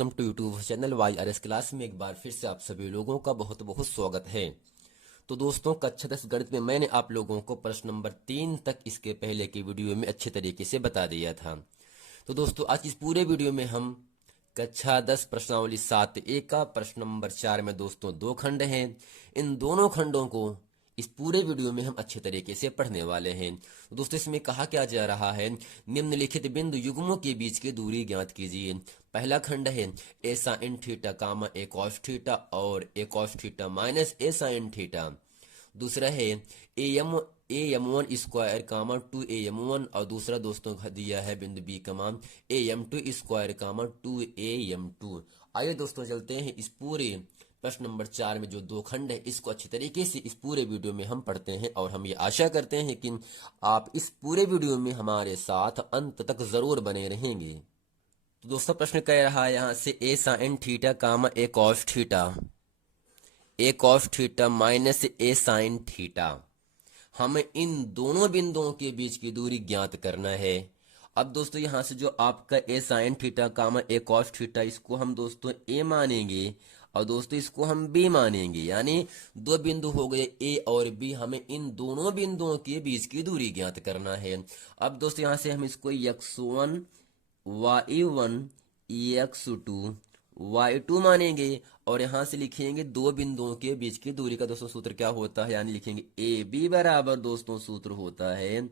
Welcome to YouTube channel YRS class में एक बार फिर से आप सभी लोगों का बहुत बहुत स्वागत है। तो दोस्तों, कक्षा 10 गणित में मैंने आप लोगों को प्रश्न नंबर 3 तक इसके पहले की वीडियो में अच्छे तरीके से बता दिया था। तो दोस्तों, आज इस पूरे वीडियो में हम कक्षा 10 प्रश्नावली 7A का प्रश्न नंबर 4 में दोस्तों 2 खंड हैं। इन दोनों खंडों को इस पूरे वीडियो में हम अच्छे तरीके से पढ़ने वाले हैं। तो दोस्तों, इसमें कहा क्या जा रहा है, निम्नलिखित बिंदु युग्मों के बीच की दूरी ज्ञात कीजिए। पहला खंड है a sine theta comma a cos theta और a cos theta minus a sine theta. दूसरा है a m one square comma 2am1 और दूसरा दोस्तों दिया है बिंदु बी का मान am2 स्क्वायर कामा 2am2। आइए दोस्तों, चलते हैं इस पूरे प्रश्न नंबर 4 में जो 2 खंड है इसको अच्छी तरीके से इस पूरे वीडियो में हम पढ़ते हैं और हम ये आशा करते हैं कि आप इस पूरे वीडियो में हमारे साथ अंत तक जरूर बने रहेंगे। तो दोस्तों, प्रश्न कह रहा है यहाँ से ए sine theta comma a cos theta, A cos theta minus a sine theta. हमें इन दोनों बिंदुओं के बीच की दूरी ज्ञात करना है। अब दोस्तों, यहां से जो आपका ए sine theta comma a cos theta, इसको हम दोस्तों ए मानेंगे और दोस्तों इसको हम बी मानेंगे, यानी दो बिंदु हो गए ए और बी। हमें इन दोनों बिंदुओं के बीच की दूरी ज्ञात करना है। अब दोस्तों, यहां से हम इसको x1 y1 x2 y2 मानेंगे और यहां से लिखेंगे दो बिंदुओं के बीच की दूरी का दोस्तों सूत्र क्या होता है, यानी लिखेंगे ए बी बराबर दोस्तों सूत्र होता है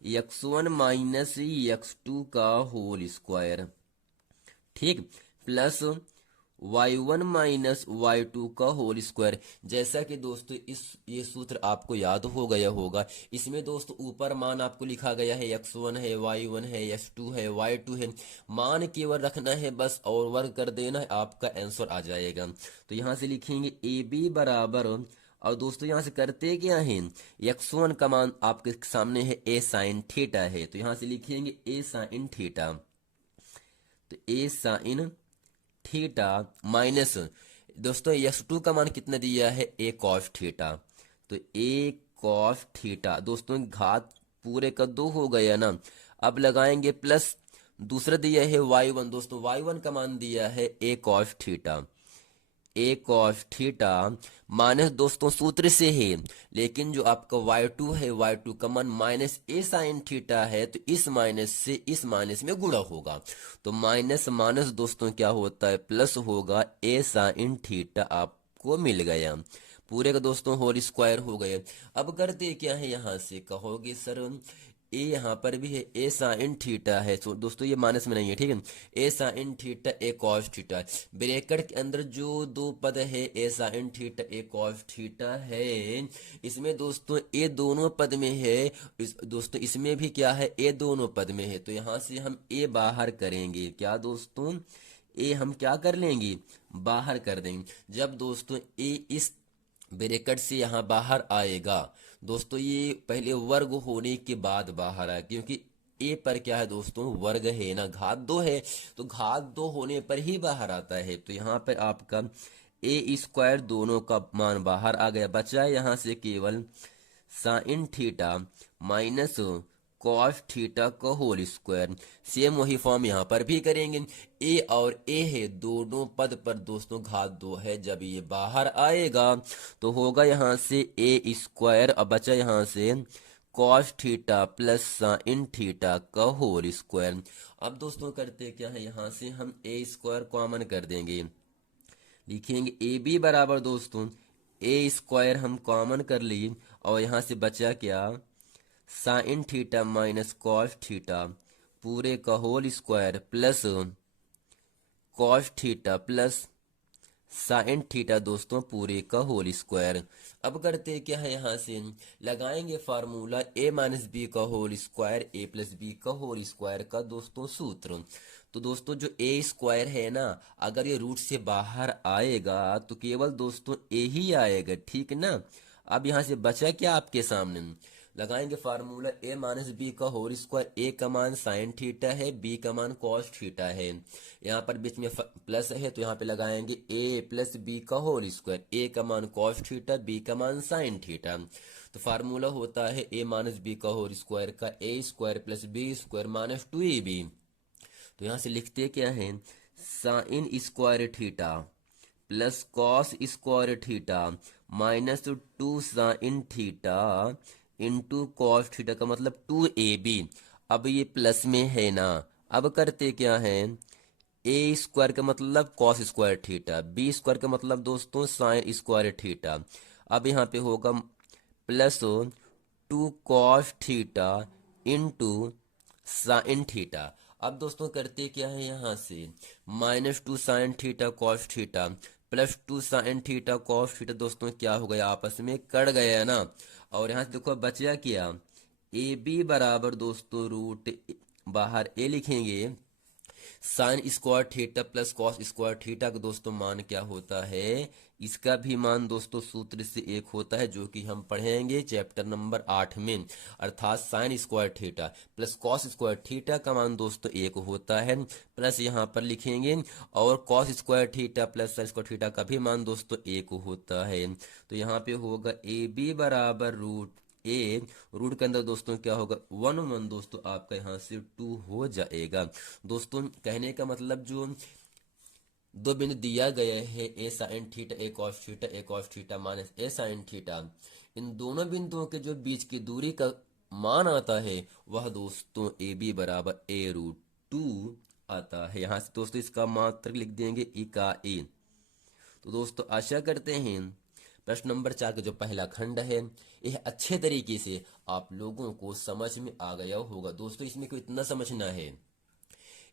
x1 माइनस x2 का होल स्क्वायर, ठीक, प्लस y1 माइनस y2 का होल स्क्वायर। जैसा कि दोस्तों ये सूत्र आपको याद हो गया होगा। इसमें दोस्तों ऊपर मान आपको लिखा गया है x1 है, y1 है, x2 है, y2 है। मान केवल रखना है बस और वर्ग कर देना है, आपका आंसर आ जाएगा। तो यहाँ से लिखेंगे ए बी बराबर, और दोस्तों यहाँ से करते क्या है, x1 का मान आपके सामने है ए साइन थीटा है, तो यहाँ से लिखेंगे ए साइन थीटा। तो ए साइन थीटा माइनस दोस्तों x2 का मान कितना दिया है ए कॉस थीटा, तो ए कॉस थीटा दोस्तों घात पूरे का 2 हो गया ना। अब लगाएंगे प्लस दूसरा दिया है y1, दोस्तों y1 का मान दिया है ए कॉस थीटा, ए कॉस थीटा माइनस दोस्तों सूत्र से है, लेकिन जो आपका y2 है y2 का मान माइनस ए साइन थीटा है, तो इस माइनस से इस माइनस में गुणा होगा, तो माइनस माइनस दोस्तों क्या होता है प्लस होगा, ए साइन थीटा आपको मिल गया। पूरे का दोस्तों होल स्क्वायर हो गए। अब करते क्या है, यहाँ से कहोगे सर ए यहाँ पर भी है ए साइन थीटा है, तो दोस्तों ये माइनस में नहीं है, ठीक है। A sine theta A cos theta, bracket के अंदर जो दो पद है a sine theta A cos theta है, इसमें दोस्तों ए दोनों पद में है, दोस्तों इसमें भी क्या है ए दोनों पद में है, तो यहाँ से हम ए बाहर करेंगे। क्या दोस्तों, ए हम क्या कर लेंगे, बाहर कर देंगे। जब दोस्तों ए इस ब्रैकेट से यहाँ बाहर आएगा दोस्तों, ये पहले वर्ग होने के बाद बाहर आए, क्योंकि ए पर क्या है दोस्तों वर्ग है ना, घात 2 है, तो घात 2 होने पर ही बाहर आता है। तो यहाँ पर आपका ए स्क्वायर दोनों का मान बाहर आ गया, बचा है यहाँ से केवल sign theta minus cos theta का होल स्क्वायर। सेम वही फॉर्म यहाँ पर भी करेंगे। ए और ए है दोनों पद पर दोस्तों घात 2 है, जब ये बाहर आएगा तो होगा यहाँ से ए स्क्वायर, और बचा यहाँ से cos theta plus sine theta का होल स्क्वायर। अब दोस्तों करते क्या है, यहाँ से हम ए स्क्वायर कॉमन कर देंगे, लिखेंगे ए बी बराबर दोस्तों ए स्क्वायर हम कॉमन कर लिए, और यहाँ से बचा क्या, sine theta minus cos theta पूरे का whole square plus cos theta plus sine theta दोस्तों पूरे का होल स्क्वायर। अब करते क्या है, यहाँ से लगाएंगे फार्मूला ए माइनस बी का whole square A plus B का होल स्क्वायर का दोस्तों सूत्र। तो दोस्तों जो ए स्क्वायर है ना, अगर ये रूट से बाहर आएगा तो केवल दोस्तों ए ही आएगा, ठीक ना। अब यहाँ से बचा क्या आपके सामने, लगाएंगे फार्मूला ए माइनस बी का होल स्क्वायर, ए का मान साइन थीटा है, बी का मान कॉस थीटा है, यहाँ पर बीच में प्लस है तो यहाँ पे लगाएंगे ए प्लस बी का होल स्क्वायर, ए का मान कॉस थीटा, बी का मान साइन थीटा। तो फार्मूला होता है ए माइनस बी का होल स्क्वायर का A square plus B square minus 2ab। तो यहाँ से लिखते क्या है, sine square theta plus cos square theta minus 2 sine theta into cos theta का मतलब 2ab। अब ये प्लस में है ना, अब करते क्या है, ए स्क्वायर का मतलब cos square theta, b square का मतलब दोस्तों साइन स्क्वायर थीटा। अब यहाँ पे होगा plus 2 cos theta into sine theta. अब दोस्तों करते क्या है, यहाँ से minus 2 sine theta cos theta plus 2 sine theta cos theta दोस्तों क्या हो गया, आपस में कट गया है ना। और यहाँ से देखो बचा क्या, ए बी बराबर दोस्तों रूट, बाहर ए लिखेंगे, sign square theta plus cos square theta का दोस्तों मान क्या होता है, इसका भी मान दोस्तों सूत्र से एक होता है, जो कि हम पढ़ेंगे चैप्टर नंबर 8 में। अर्थात sign square theta plus cos square theta का मान दोस्तों एक होता है, प्लस यहाँ पर लिखेंगे और cos square theta plus sign square theta का भी मान दोस्तों एक होता है। तो यहाँ पे होगा ए बी बराबर रूट ए, रूट के अंदर दोस्तों क्या होगा 1 1 दोस्तों आपका यहाँ से 2 हो जाएगा। दोस्तों कहने का मतलब जो दो बिंदु दिया गया है a sine theta A cos theta A cos theta minus a sine theta, इन दोनों बिंदुओं के जो बीच की दूरी का मान आता है वह दोस्तों ए बी बराबर ए रूट 2 आता है। यहाँ से दोस्तों इसका मात्रक लिख देंगे इकाई। तो दोस्तों आशा करते हैं प्रश्न नंबर 4 का जो पहला खंड है यह अच्छे तरीके से आप लोगों को समझ में आ गया होगा। दोस्तों इसमें कोई इतना समझना है,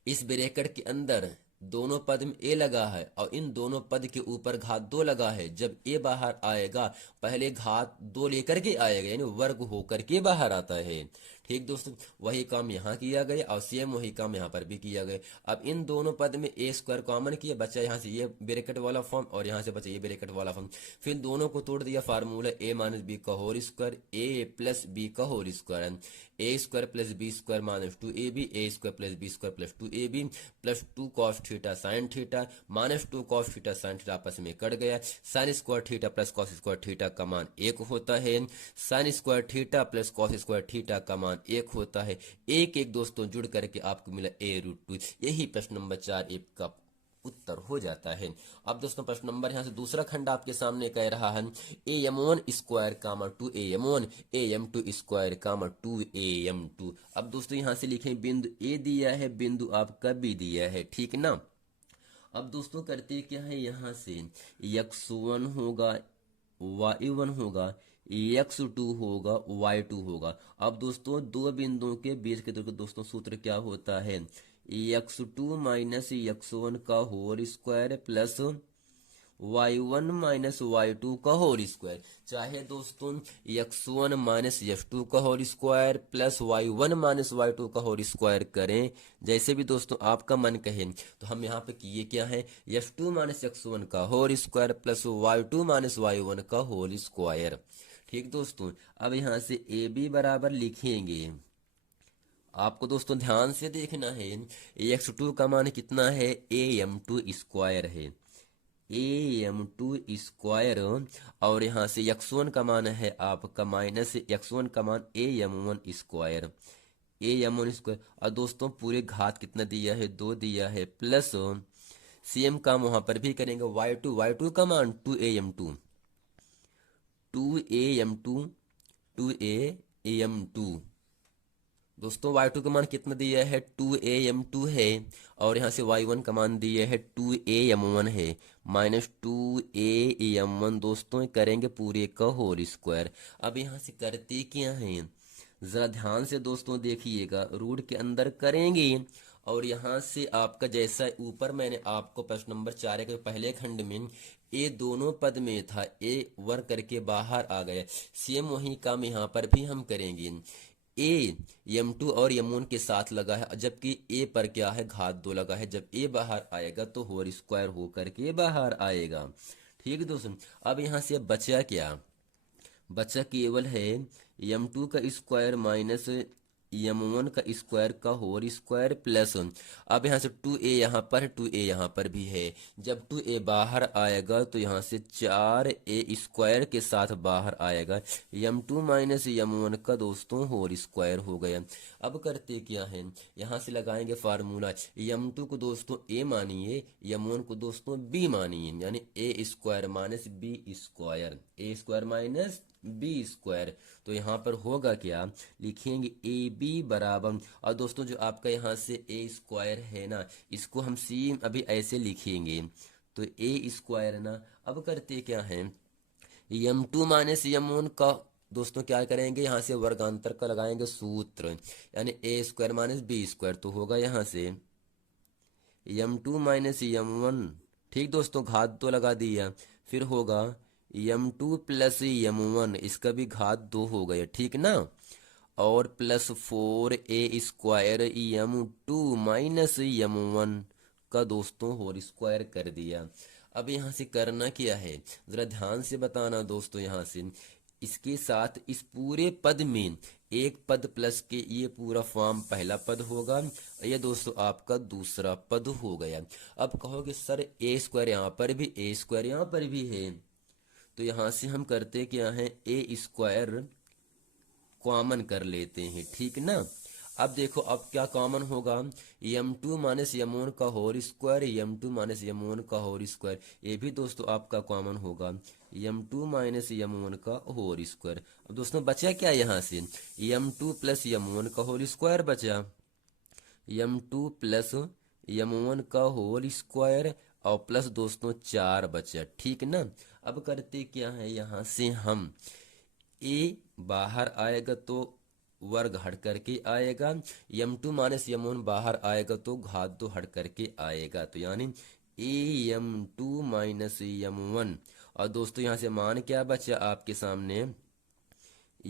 इस ब्रैकेट के अंदर दोनों पद में ए लगा है और इन दोनों पद के ऊपर घात 2 लगा है। जब ए बाहर आएगा पहले घात 2 लेकर के आएगा, यानी वर्ग होकर के बाहर आता है। ठीक दोस्तों, वही काम यहाँ किया गया और सेम वही काम यहाँ पर भी किया गया। अब इन दोनों पद में ए स्क्वायर कॉमन किया, बचा यहाँ से ये ब्रैकेट वाला फॉर्म और यहाँ से बचा ये ब्रैकेट वाला फॉर्म। फिर दोनों को तोड़ दिया, फार्मूला ए माइनस बी का whole square A plus B का whole square, A square plus B square minus 2ab, A square plus B square plus 2ab plus 2 cos theta sine theta minus 2 cos theta sine theta आपस में cut गया। Sine square theta plus cos square theta का मान 1 होता है, sine square theta plus cos square theta का मान 1 होता है। एक एक दोस्तों जुड़ करके आपको मिला ए रूट 2। यही प्रश्न नंबर 4 का उत्तर हो जाता है। अब दोस्तों प्रश्न नंबर यहाँ से दूसरा खंड आपके सामने कह रहा है a m 1 square comma 2 a m 1 a m 2 square comma 2 a m 2। अब दोस्तों यहाँ से लिखें बिंदु ए दिया है, बिंदु आपका बी दिया है, ठीक ना। अब दोस्तों करते क्या है, यहाँ से x1 होगा y1 होगा x2 होगा y2 होगा। अब दोस्तों दो बिंदुओं के बीच के दोस्तों सूत्र क्या होता है, x2 माइनस x1 का whole square plus y1 minus y2 का होल स्क्वायर। चाहे दोस्तों x1 माइनस x2 का whole square plus y1 minus y2 का होल स्क्वायर करें, जैसे भी दोस्तों आपका मन कहे। तो हम यहाँ पे किए क्या है, x2 माइनस x1 का whole square plus y2 minus y1 का होल स्क्वायर। ठीक दोस्तों, अब यहाँ से ए बी बराबर लिखेंगे। आपको दोस्तों ध्यान से देखना है, x2 का मान कितना है, ए एम 2 स्क्वायर है, ए एम 2 स्क्वायर, और यहाँ से x1 का मान है आपका माइनस x1 का मान a m 1 square, a m 1 square. और दोस्तों पूरे घात कितना दिया है, 2 दिया है, प्लस सेम काम वहां पर भी करेंगे, y2 का मान 2 ए एम 2 2 ए एम 2। दोस्तों y2 का मान कितना दिया है, 2 ए एम 2 है, और यहाँ से y1 का मान दिया है 2 ए एम 1 है, माइनस 2 ए एम 1 दोस्तों करेंगे पूरे का होल स्क्वायर। अब यहाँ से करते क्या है, जरा ध्यान से दोस्तों देखिएगा, रूट के अंदर करेंगे और यहाँ से आपका जैसा ऊपर मैंने आपको प्रश्न नंबर 4 के पहले खंड में ए दोनों पद में था, ए वर्ग करके बाहर आ गया, सेम वही काम यहाँ पर भी हम करेंगे। ए एम 2 और एम 1 के साथ लगा है, जबकि ए पर क्या है, घात 2 लगा है। जब ए बाहर आएगा तो होल स्क्वायर होकर के बाहर आएगा। ठीक दोस्तों, अब यहाँ से बचा क्या, बचा केवल है एम 2 का स्क्वायर माइनस m1 का स्क्वायर का होल स्क्वायर प्लस, अब यहाँ से 2a यहाँ पर 2a यहाँ पर भी है, जब 2a बाहर आएगा तो यहाँ से 4a स्क्वायर के साथ बाहर आएगा, m2 माइनस m1 का दोस्तों होल स्क्वायर हो गया। अब करते क्या है, यहाँ से लगाएंगे फार्मूला, m2 को दोस्तों a मानिए, m1 को दोस्तों b मानिए, यानी a square minus b square, a square minus B square. तो यहाँ पर होगा क्या, लिखेंगे ए बी बराबर, और दोस्तों जो आपका यहाँ से ए स्क्वायर है ना, इसको हम सी अभी ऐसे लिखेंगे, तो ए स्क्वायर ना। अब करते क्या है, m2 माइनस m1 का दोस्तों क्या करेंगे, यहाँ से वर्गांतर का लगाएंगे सूत्र, यानी A square minus B square, तो होगा यहाँ से m2 माइनस m1, ठीक दोस्तों, घात तो लगा दिया, फिर होगा m2 प्लस m1, इसका भी घात 2 हो गया, ठीक ना, और plus 4a square m2 minus m1 का दोस्तों होल स्क्वायर कर दिया। अब यहाँ से करना क्या है, जरा ध्यान से बताना दोस्तों, यहाँ से इसके साथ इस पूरे पद में एक पद प्लस के ये पूरा फॉर्म पहला पद होगा, ये दोस्तों आपका दूसरा पद हो गया। अब कहोगे सर ए स्क्वायर यहाँ पर भी, ए स्क्वायर यहाँ पर भी है, तो यहाँ से हम करते क्या है, ए स्क्वायर कॉमन कर लेते हैं, ठीक ना। अब देखो अब क्या कॉमन होगा, m2 माइनस m1 का whole square, m2 minus m1 का होल स्क्वायर, ये भी दोस्तों आपका कॉमन होगा, m2 माइनस m1 का होल स्क्वायर। अब दोस्तों बचा क्या यहाँ से, m2 प्लस m1 का होल स्क्वायर बचा, m2 प्लस m1 का होल स्क्वायर और प्लस दोस्तों 4 बचा, ठीक ना। अब करते क्या है, यहाँ से हम a बाहर आएगा तो वर्ग हट करके आएगा, m2 माइनस m1 बाहर आएगा तो घात 2 हट करके आएगा, तो यानी am2 माइनस m1, और दोस्तों यहाँ से मान क्या बचा आपके सामने,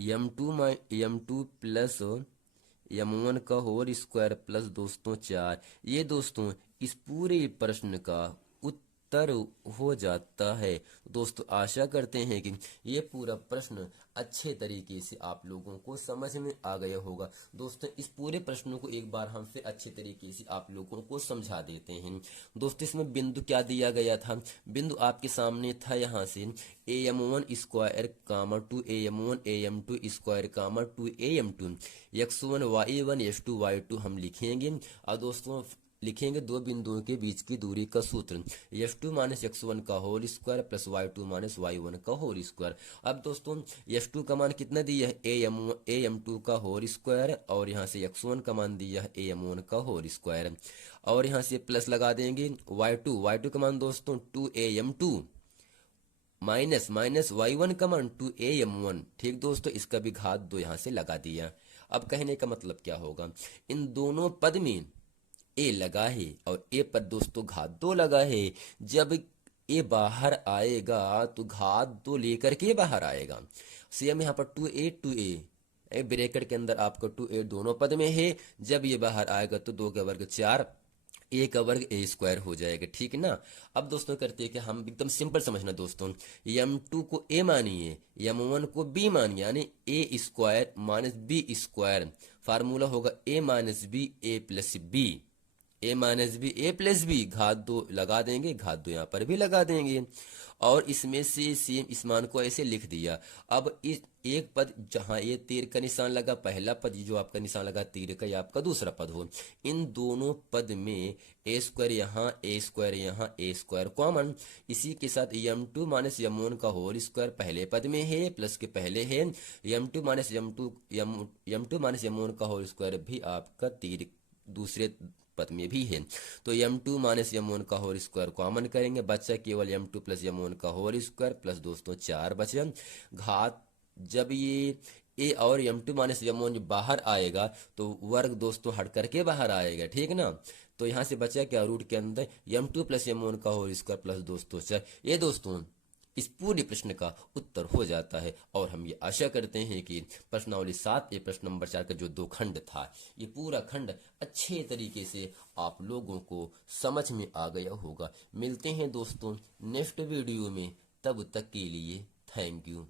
m2 प्लस m1 का होल स्क्वायर प्लस दोस्तों 4, ये दोस्तों इस पूरे प्रश्न का उत्तर हो जाता है। दोस्तों आशा करते हैं कि ये पूरा प्रश्न अच्छे तरीके से आप लोगों को समझ में आ गया होगा। दोस्तों इस पूरे प्रश्न को एक बार हम फिर अच्छे तरीके से आप लोगों को समझा देते हैं। दोस्तों इसमें बिंदु क्या दिया गया था, बिंदु आपके सामने था, यहाँ से am1 square comma 2am1 am2 square कामा 2am2 x1 y1 x2 y2 हम लिखेंगे, और दोस्तों लिखेंगे दो बिंदुओं के बीच की दूरी का सूत्र, f2 माइनस x1 का whole square plus y2 minus y1 का होल स्क्वायर। अब दोस्तों f2 का मान कितना दिया है, am2 का होल स्क्वायर, और यहाँ से x1 का मान दिया है am1 का होल स्क्वायर, और यहाँ से प्लस लगा देंगे y2 का मान दोस्तों 2am2 माइनस माइनस y1 का मान 2am1, ठीक दोस्तों, इसका भी घात 2 यहाँ से लगा दिया। अब कहने का मतलब क्या होगा, इन दोनों पद में ए लगा है और ए पर दोस्तों घात 2 लगा है, जब ए बाहर आएगा तो घात 2 लेकर के बाहर आएगा। सेम यहाँ पर 2a ब्रैकेट के अंदर आपका 2a दोनों पद में है, जब ये बाहर आएगा तो 2 का वर्ग 4, ए का वर्ग ए स्क्वायर हो जाएगा, ठीक ना। अब दोस्तों करते हैं कि हम एकदम सिंपल समझना दोस्तों, m2 को a मानिए, m1 को b मानिए, यानी A square minus B square, formula होगा a minus B A plus B, A minus B A plus B, घात 2 लगा देंगे, घात 2 यहाँ पर भी लगा देंगे, और इसमें से सेम इस मान को ऐसे लिख दिया। अब इस एक पद जहाँ ये तीर का निशान लगा, पहला पद जो आपका निशान लगा तीर का, ये आपका दूसरा पद हो, इन दोनों पद में ए स्क्वायर यहाँ ए स्क्वायर यहाँ ए स्क्वायर कॉमन, इसी के साथ m2 माइनस m1 का होल स्क्वायर पहले पद में है, प्लस के पहले है, m2 माइनस m1 का होल स्क्वायर भी आपका तीर दूसरे पद में भी है, तो m2 माइनस m1 का होल स्क्वायर कॉमन करेंगे, बचा केवल m2 प्लस m1 का होल स्क्वायर प्लस दोस्तों 4 बचा, घात जब ये ए और m2 माइनस m1 बाहर आएगा तो वर्ग दोस्तों हट करके बाहर आएगा, ठीक ना। तो यहाँ से बचा क्या, रूट के अंदर m2 प्लस m1 का होल स्क्वायर प्लस दोस्तों 4, ये दोस्तों इस पूरे प्रश्न का उत्तर हो जाता है। और हम ये आशा करते हैं कि प्रश्नावली 7 प्रश्न नंबर 4 का जो 2 खंड था, ये पूरा खंड अच्छे तरीके से आप लोगों को समझ में आ गया होगा। मिलते हैं दोस्तों नेक्स्ट वीडियो में, तब तक के लिए थैंक यू।